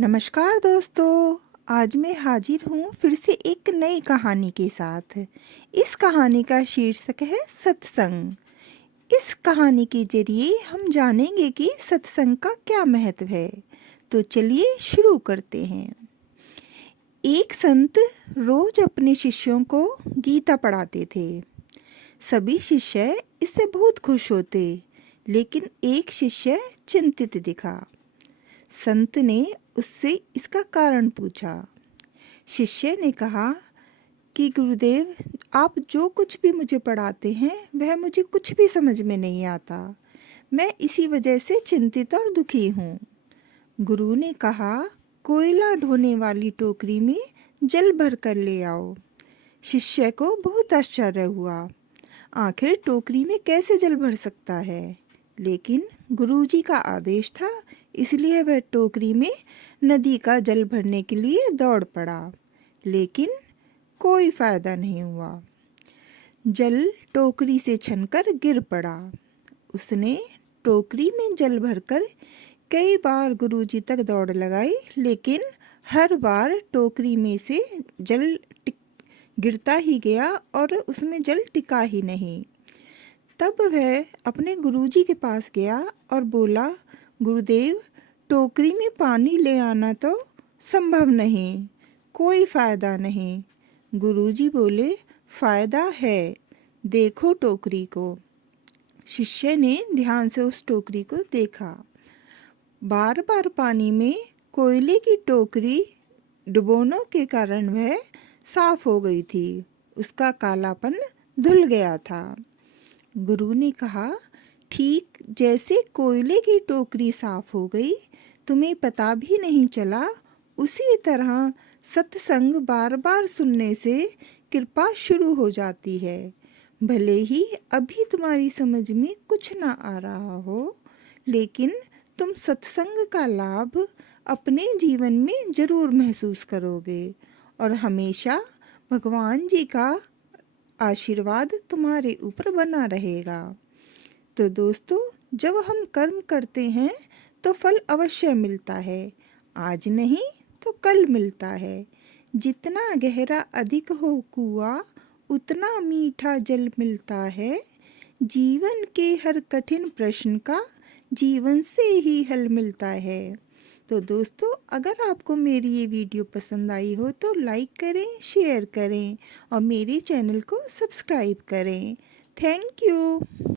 नमस्कार दोस्तों। आज मैं हाजिर हूँ फिर से एक नई कहानी के साथ। इस कहानी का शीर्षक है सत्संग। इस कहानी के जरिए हम जानेंगे कि सत्संग का क्या महत्व है। तो चलिए शुरू करते हैं। एक संत रोज अपने शिष्यों को गीता पढ़ाते थे। सभी शिष्य इससे बहुत खुश होते, लेकिन एक शिष्य चिंतित दिखा। संत ने उससे इसका कारण पूछा। शिष्य ने कहा कि गुरुदेव, आप जो कुछ भी मुझे पढ़ाते हैं वह मुझे कुछ भी समझ में नहीं आता। मैं इसी वजह से चिंतित और दुखी हूँ। गुरु ने कहा, कोयला ढोने वाली टोकरी में जल भर कर ले आओ। शिष्य को बहुत आश्चर्य हुआ। आखिर टोकरी में कैसे जल भर सकता है? लेकिन गुरुजी का आदेश था, इसलिए वह टोकरी में नदी का जल भरने के लिए दौड़ पड़ा। लेकिन कोई फायदा नहीं हुआ। जल टोकरी से छनकर गिर पड़ा। उसने टोकरी में जल भरकर कई बार गुरुजी तक दौड़ लगाई, लेकिन हर बार टोकरी में से जल गिरता ही गया और उसमें जल टिका ही नहीं। तब वह अपने गुरुजी के पास गया और बोला, गुरुदेव, टोकरी में पानी ले आना तो संभव नहीं, कोई फायदा नहीं। गुरुजी बोले, फायदा है, देखो टोकरी को। शिष्य ने ध्यान से उस टोकरी को देखा। बार बार पानी में कोयले की टोकरी डुबोनों के कारण वह साफ हो गई थी। उसका कालापन धुल गया था। गुरु ने कहा, ठीक जैसे कोयले की टोकरी साफ हो गई, तुम्हें पता भी नहीं चला, उसी तरह सत्संग बार बार सुनने से कृपा शुरू हो जाती है। भले ही अभी तुम्हारी समझ में कुछ ना आ रहा हो, लेकिन तुम सत्संग का लाभ अपने जीवन में जरूर महसूस करोगे और हमेशा भगवान जी का आशीर्वाद तुम्हारे ऊपर बना रहेगा। तो दोस्तों, जब हम कर्म करते हैं तो फल अवश्य मिलता है। आज नहीं तो कल मिलता है। जितना गहरा अधिक हो कुआं, उतना मीठा जल मिलता है। जीवन के हर कठिन प्रश्न का जीवन से ही हल मिलता है। तो दोस्तों, अगर आपको मेरी ये वीडियो पसंद आई हो तो लाइक करें, शेयर करें और मेरे चैनल को सब्सक्राइब करें। Thank you.